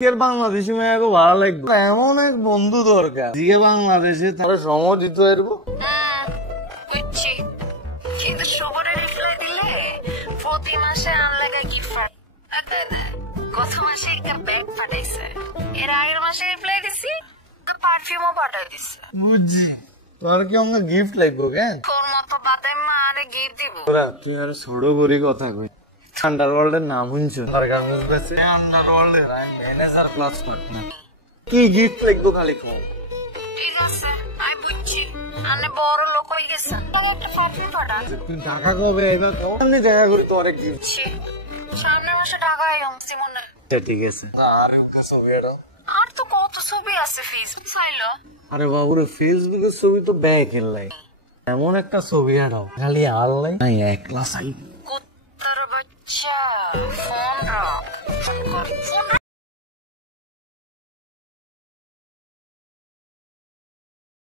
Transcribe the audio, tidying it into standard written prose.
বাংলাদেশি মেয়েকে ভালো লাগবে, এমন এক বন্ধু দরকার যে বাংলাদেশে তারা সময় দিতে পারবো। বুঝছি, কিন্তু সবরে রিপ্লাই দিলে প্রতি মাসে আনলাগা গিফট গত মাসে একটা ব্যাগ পাঠাইছে, এর আগের মাসে রিপ্লাই দিছি, পারফিউমও পাঠাই দিছে। বুঝছি, তোর কি আমাকে গিফট লাগবো? কেন তোর মতো বাদে মা আরে গিফট দিব? তুই আর ছোট করি কথা কই, আন্ডারওয়ার্ল্ডের নাম শুনছো? সরকার বুঝতেছে আন্ডারওয়ার্ল্ডের আমি ম্যানেজার ক্লাস পার্টনার। কি গিফট লাগবো খালি কম। ঠিক আছে, আমি বুঝছি, আনে বড় লোক হয়ে গেছে, একটা পারফিউম পাঠা। তুই টাকা কবে আইবা? আমি দেখা করি তোর এক গিফট। সামনের মাসে ঢাকায় আসছি মনে। ঠিক আছে, আর একটা ছবি এটা। আর তো কত ছবি আছে ফেসবুক চাইলো। আরে বাবুরে, ফেসবুকের ছবি তো ব্যাগ এলাই, এমন একটা ছবি আনাও খালি আল্লাই নাই একলা চাই। কুত্তার বাচ্চা, ফোন রাখ, ফোন কর, ফোন রাখ।